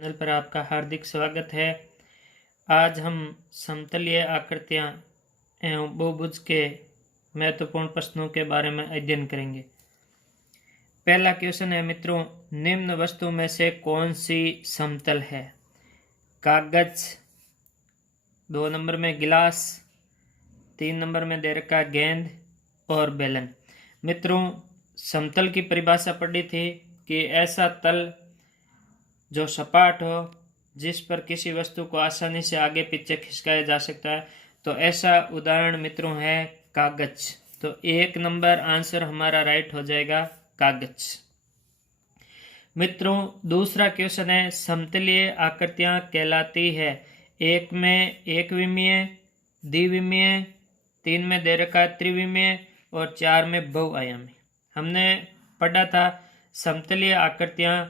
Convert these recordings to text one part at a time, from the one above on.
Channel पर आपका हार्दिक स्वागत है। आज हम समतलीय आकृतियाँ एवं बहुभुज के महत्वपूर्ण प्रश्नों के बारे में अध्ययन करेंगे। पहला क्वेश्चन है मित्रों, निम्न वस्तु में से कौन सी समतल है? कागज, 2 नंबर में गिलास, 3 नंबर में दे रखा गेंद और बेलन। मित्रों, समतल की परिभाषा पढ़ी थी कि ऐसा तल जो सपाट हो, जिस पर किसी वस्तु को आसानी से आगे पीछे खिसकाया जा सकता है। तो ऐसा उदाहरण मित्रों है कागज। तो 1 नंबर आंसर हमारा राइट हो जाएगा कागज। मित्रों, दूसरा क्वेश्चन है, समतलीय आकृतियां कहलाती है एक में एकविमीय, द्विविमीय, 3 में दे रखा त्रिविमीय और 4 में बहुआयामी। हमने पढ़ा था समतलीय आकृतियां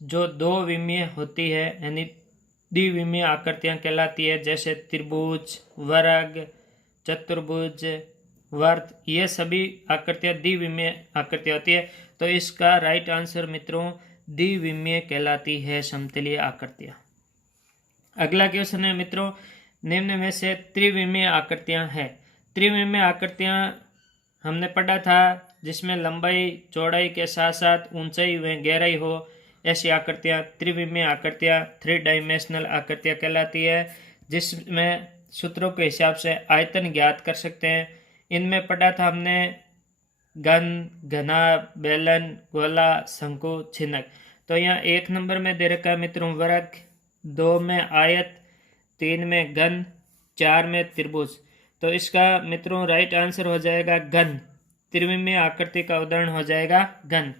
जो 2 विमीय होती है यानी द्विविमीय आकृतियां कहलाती है, जैसे त्रिभुज, वर्ग, चतुर्भुज, वर्त। ये सभी आकृतियां द्विविमीय आकृतियां होती है। तो इसका राइट आंसर मित्रों द्विविमीय कहलाती है समतलीय आकृतियां। अगला क्वेश्चन है मित्रों, निम्न में से त्रिविमीय आकृतियां हैं। त्रिविमीय आकृतियां हमने पढ़ा था जिसमें लंबाई चौड़ाई के साथ साथ ऊंचाई व गहराई हो, ऐसी आकृतियां त्रिविमीय आकृतियां 3 डायमेंशनल आकृतियां कहलाती है, जिसमें सूत्रों के हिसाब से आयतन ज्ञात कर सकते हैं। इनमें पढ़ा था हमने घन, घना, बेलन, गोला, शंकु, छिनक। तो यहाँ 1 नंबर में दे रखा है मित्रों वर्ग, 2 में आयत, 3 में घन, 4 में त्रिभुज। तो इसका मित्रों राइट आंसर हो जाएगा घन। त्रिविमीय आकृति का उदाहरण हो जाएगा घन।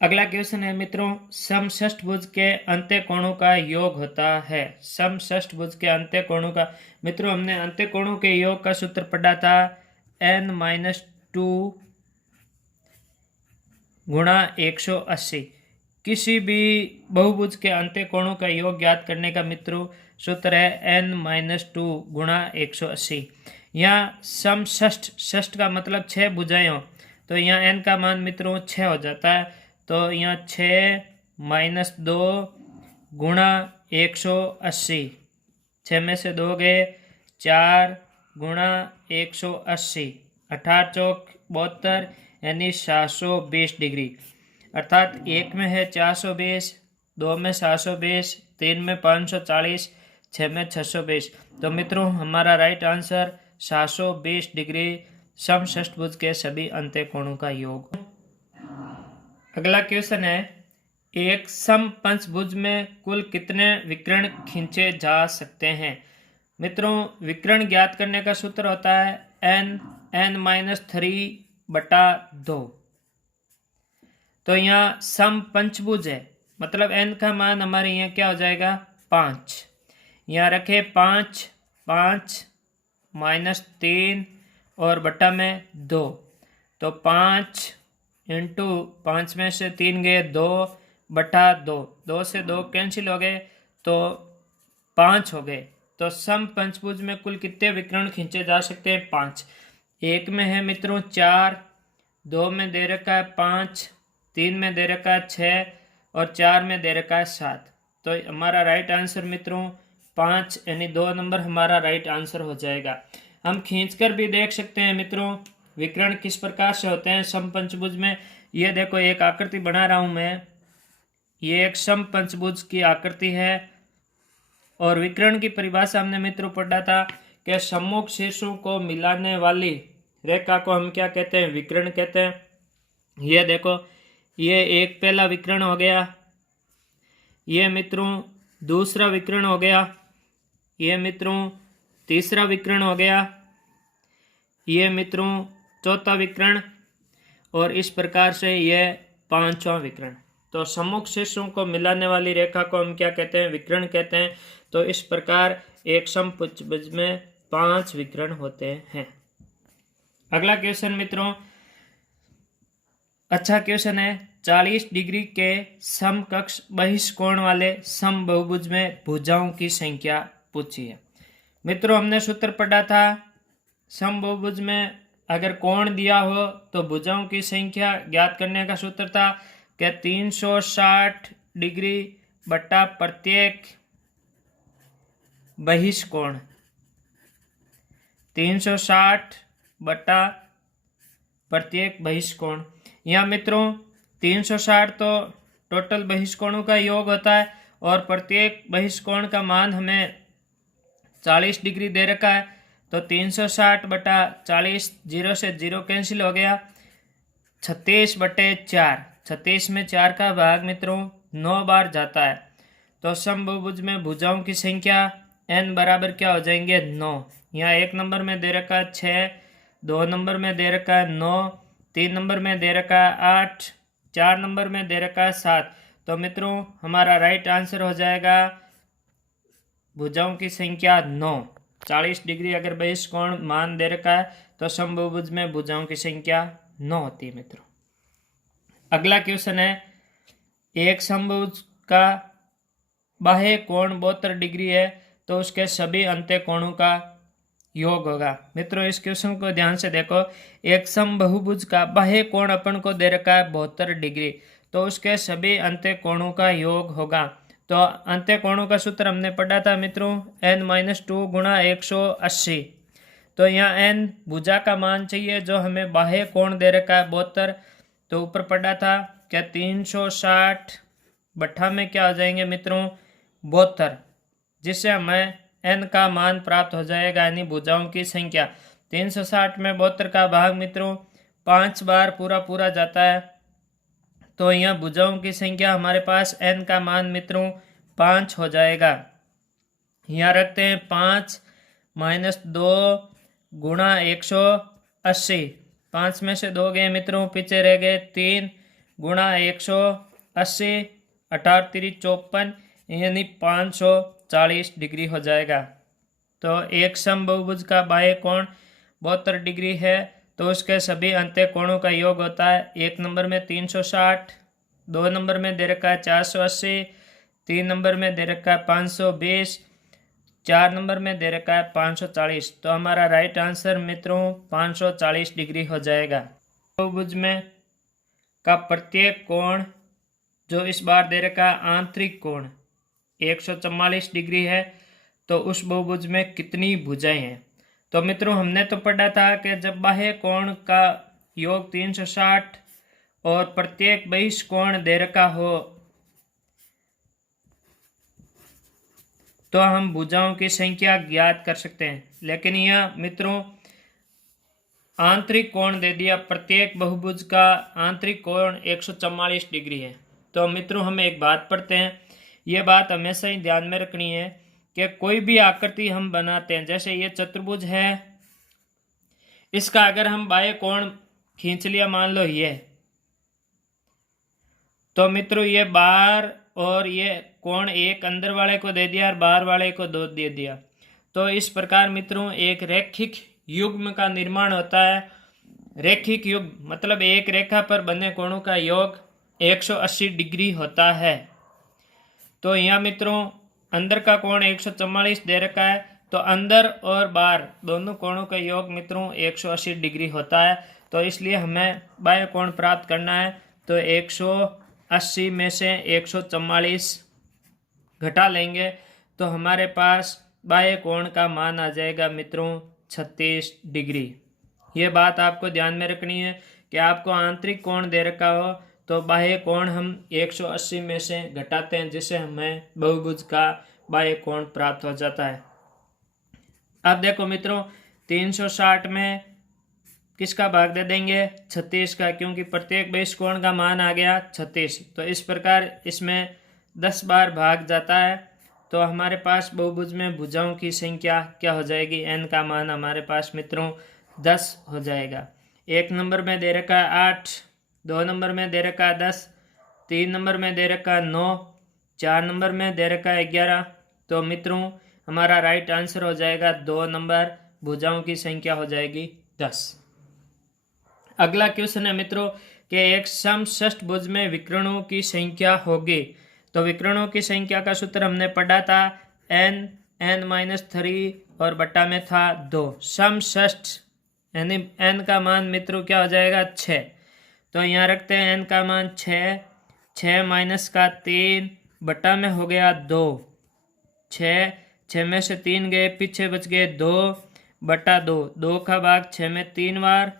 अगला क्वेश्चन है मित्रों, समषष्ठभुज के अंत्यकोणों का योग होता है। समषष्ठभुज के अंत्यकोणों का, मित्रों हमने अंत्यकोणों के योग का सूत्र पढ़ा था n-2 गुणा 180। किसी भी बहुभुज के अंत्यकोणों का योग ज्ञात करने का मित्रों सूत्र है n-2 गुणा 180। यहाँ समषष्ठ, षष्ठ का मतलब 6 भुजाएं हो, तो यहाँ n का मान मित्रों 6 हो जाता है। तो यहाँ 6 - 2 गुणा 180, 6 में से 2 गए, 4 गुणा 180, 18 चौक 72 यानी 720 डिग्री। अर्थात 1 में है 420, 2 में 720, 3 में 540, 6 में 620। तो मित्रों हमारा राइट आंसर 720 डिग्री समषष्ठभुज के सभी अंत्यकोणों का योग। अगला क्वेश्चन है, एक समपंचभुज में कुल कितने विकर्ण खींचे जा सकते हैं? मित्रों विकर्ण ज्ञात करने का सूत्र होता है n-3/2। तो यहाँ समपंचभुज है, मतलब n का मान हमारे यहाँ क्या हो जाएगा 5। यहाँ रखे 5, 5 - 3 और बटा में 2। तो 5 इंटू 5 में से 3 गए, 2/2, 2 से 2 कैंसिल हो गए तो 5 हो गए। तो समपंचभुज में कुल कितने विकर्ण खींचे जा सकते हैं? 5। 1 में है मित्रों 4, 2 में दे रखा है 5, 3 में दे रखा है 6 और 4 में दे रखा है 7। तो हमारा राइट आंसर मित्रों 5 यानी 2 नंबर हमारा राइट आंसर हो जाएगा। हम खींचकर भी देख सकते हैं मित्रों विकर्ण किस प्रकार से होते हैं समपंचभुज में। ये देखो एक आकृति बना रहा हूं मैं, ये एक समपंचभुज की आकृति है। और विकर्ण की परिभाषा हमने मित्रों पढ़ा था कि सम्मुख शीर्षों को मिलाने वाली रेखा को हम क्या कहते हैं? विकर्ण कहते हैं। ये देखो ये एक पहला विकर्ण हो गया, ये मित्रों दूसरा विकर्ण हो गया, ये मित्रों तीसरा विकर्ण हो गया, ये मित्रों चौथा विकर्ण और इस प्रकार से यह 5वां विकर्ण। तो सम्मुख शीर्षों को मिलाने वाली रेखा को हम क्या कहते हैं? विकर्ण कहते हैं। तो इस प्रकार एक समपंचभुज में 5 विकर्ण होते हैं। अगला क्वेश्चन मित्रों अच्छा क्वेश्चन है, 40 डिग्री के समकक्ष बहिष्कोण वाले समबहुभुज में भुजाओं की संख्या पूछी है। मित्रों हमने सूत्र पढ़ा था समबहुभुज में अगर कोण दिया हो तो भुजाओं की संख्या ज्ञात करने का सूत्र था कि 360 डिग्री बटा प्रत्येक बहिष्कोण, 360 बटा प्रत्येक बहिष्कोण। यहाँ मित्रों 360 तो टोटल बहिष्कोणों का योग होता है और प्रत्येक बहिष्कोण का मान हमें 40 डिग्री दे रखा है। तो 360 बटा 40, 0 से 0 कैंसिल हो गया, 36 बटे 4, 36 में 4 का भाग मित्रों 9 बार जाता है। तो समबहुभुज में भुजाओं की संख्या n बराबर क्या हो जाएंगे 9। यहाँ 1 नंबर में दे रखा है 6, 2 नंबर में दे रखा है 9, 3 नंबर में दे रखा है 8, 4 नंबर में दे रखा है 7। तो मित्रों हमारा राइट आंसर हो जाएगा भुजाओं की संख्या 9। 40 डिग्री अगर बहिष्कोण मान दे रखा है तो समबहुभुज में भुजाओं की संख्या 9 होती है मित्रों। अगला क्वेश्चन है, एक समबहुभुज का बाह्य कोण 72 डिग्री है तो उसके सभी अंत्य कोणों का योग होगा। मित्रों इस क्वेश्चन को ध्यान से देखो। एक समबहुभुज का बाह्य कोण अपन को दे रखा है 72 डिग्री, तो उसके सभी अंत्य कोणों का योग होगा। तो अंत्य कोणों का सूत्र हमने पढ़ा था मित्रों n-2 गुणा 180। तो यहाँ n भुजा का मान चाहिए जो हमें बाह्य कोण दे रखा है 72। तो ऊपर पढ़ा था क्या 360 बट्ठा में क्या हो जाएंगे मित्रों 72, जिससे हमें n का मान प्राप्त हो जाएगा, यानी भुजाओं की संख्या। 360 में 72 का भाग मित्रों 5 बार पूरा पूरा जाता है। तो यहाँ भुजाओं की संख्या हमारे पास n का मान मित्रों 5 हो जाएगा। यहाँ रखते हैं 5 - 2 गुणा 180। 5 में से 2 गए मित्रों, पीछे रह गए 3 गुणा 180, 18 3 54, यानी 540 डिग्री हो जाएगा। तो एक समबहुभुज का बाह्य कोण 72 डिग्री है तो उसके सभी अंत्य कोणों का योग होता है। 1 नंबर में 360, 2 नंबर में दे रखा है 480, 3 नंबर में दे रखा है 520, 4 नंबर में दे रखा है 540। तो हमारा राइट आंसर मित्रों 540 डिग्री हो जाएगा। बहुभुज में का प्रत्येक कोण जो इस बार दे रखा है आंतरिक कोण 144 डिग्री है, तो उस बहुभुज में कितनी भुजाएं हैं। तो मित्रों हमने तो पढ़ा था कि जब बाह्य कोण का योग 360 और प्रत्येक बहिष्कोण दे रखा हो तो हम भुजाओं की संख्या ज्ञात कर सकते हैं। लेकिन यह मित्रों आंतरिक कोण दे दिया, प्रत्येक बहुभुज का आंतरिक कोण 144 डिग्री है। तो मित्रों हम एक बात पढ़ते हैं, ये बात हमेशा ही ध्यान में रखनी है कि कोई भी आकृति हम बनाते हैं, जैसे ये चतुर्भुज है, इसका अगर हम बाह्य कोण खींच लिया मान लो ये, तो मित्रों ये बाहर और ये कोण एक अंदर वाले को दे दिया और बाहर वाले को 2 दे दिया। तो इस प्रकार मित्रों एक रैखिक युग्म का निर्माण होता है। रैखिक युग्म मतलब एक रेखा पर बने कोणों का योग 180 डिग्री होता है। तो यहाँ मित्रों अंदर का कोण 144 दे रखा है, तो अंदर और बाहर दोनों कोणों का योग मित्रों 180 डिग्री होता है। तो इसलिए हमें बाह्य कोण प्राप्त करना है, तो 180 में से 144 घटा लेंगे तो हमारे पास बाह्य कोण का मान आ जाएगा मित्रों 36 डिग्री। ये बात आपको ध्यान में रखनी है कि आपको आंतरिक कोण दे रखा हो तो बाह्य कोण हम 180 में से घटाते हैं, जिससे हमें बहुभुज का बाह्य कोण प्राप्त हो जाता है। अब देखो मित्रों 360 में किसका भाग दे देंगे 36 का, क्योंकि प्रत्येक बहिष्कोण का मान आ गया 36। तो इस प्रकार इसमें 10 बार भाग जाता है। तो हमारे पास बहुभुज में भुजाओं की संख्या क्या हो जाएगी, n का मान हमारे पास मित्रों 10 हो जाएगा। 1 नंबर में दे रखा है 8, 2 नंबर में दे रखा है 10, 3 नंबर में दे रखा है 9, 4 नंबर में दे रखा है 11। तो मित्रों हमारा राइट आंसर हो जाएगा 2 नंबर, भुजाओं की संख्या हो जाएगी 10। अगला क्वेश्चन है मित्रों कि एक समषष्ठभुज में विकर्णों की संख्या होगी। तो विकर्णों की संख्या का सूत्र हमने पढ़ा था n-3 और बट्टा में था 2। समषष्ठ यानी n का मान मित्रों क्या हो जाएगा 6। तो यहाँ रखते हैं n का मान 6, 6 - 3 बटा में हो गया 2, 6, 6 में से 3 गए, पीछे बच गए 2 बटा 2, 2 का भाग 6 में 3 बार,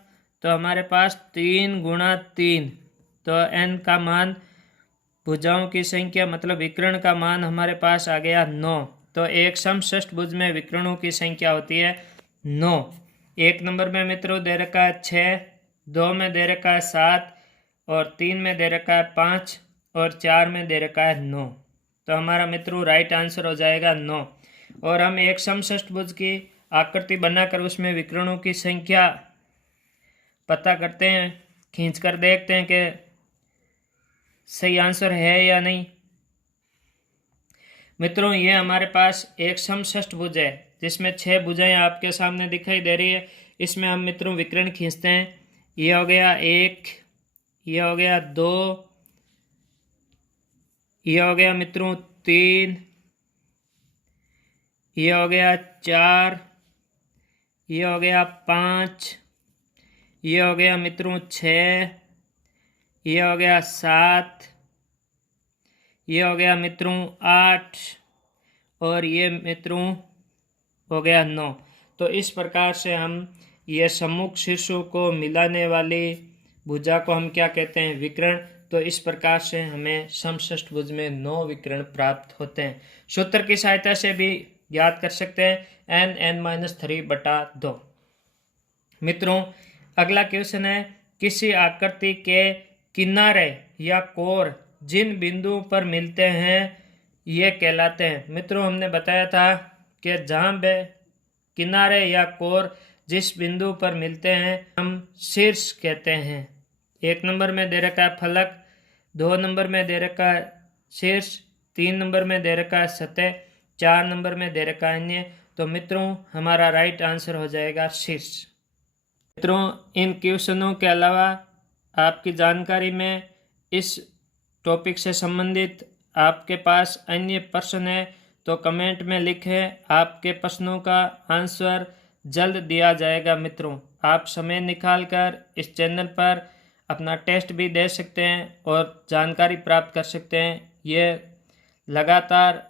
तो हमारे पास 3 गुणा 3, तो n का मान, भुजाओं की संख्या मतलब विकर्ण का मान हमारे पास आ गया 9। तो एक समषष्ठभुज में विकर्णों की संख्या होती है 9। 1 नंबर में मित्रों दे रखा है 6, 2 में दे रखा है 7 और 3 में दे रखा है 5 और 4 में दे रखा है 9। तो हमारा मित्रों राइट आंसर हो जाएगा 9। और हम एक समषष्ठभुज की आकृति बनाकर उसमें विकर्णों की संख्या पता करते हैं, खींच कर देखते हैं कि सही आंसर है या नहीं। मित्रों ये हमारे पास एक समषष्ठभुज है जिसमें 6 भुजाएं आपके सामने दिखाई दे रही है। इसमें हम मित्रों विकर्ण खींचते हैं। ये हो गया 1, ये हो गया 2, ये हो गया मित्रों 3, ये हो गया 4, ये हो गया 5, ये हो गया मित्रों 6, ये हो गया 7, ये हो गया मित्रों 8 और ये मित्रों हो गया 9। तो इस प्रकार से हम ये सम्मुख शीर्षों को मिलाने वाली भुजा को हम क्या कहते हैं? विकर्ण। तो इस प्रकार से हमें समषष्ठभुज में 9 विकर्ण प्राप्त होते हैं। सूत्र की सहायता से भी याद कर सकते हैं n(n-3/2)। मित्रों अगला क्वेश्चन है, किसी आकृति के किनारे या कोर जिन बिंदुओं पर मिलते हैं ये कहलाते हैं। मित्रों हमने बताया था कि जहाँ पे किनारे या कोर जिस बिंदु पर मिलते हैं हम शीर्ष कहते हैं। 1 नंबर में दे रखा है फलक, 2 नंबर में दे रखा है शीर्ष, 3 नंबर में दे रखा है सतह, 4 नंबर में दे रखा है अन्य। तो मित्रों हमारा राइट आंसर हो जाएगा शीर्ष। मित्रों इन क्वेश्चनों के अलावा आपकी जानकारी में इस टॉपिक से संबंधित आपके पास अन्य प्रश्न है तो कमेंट में लिखें। आपके प्रश्नों का आंसर जल्द दिया जाएगा। मित्रों आप समय निकालकर इस चैनल पर अपना टेस्ट भी दे सकते हैं और जानकारी प्राप्त कर सकते हैं। ये लगातार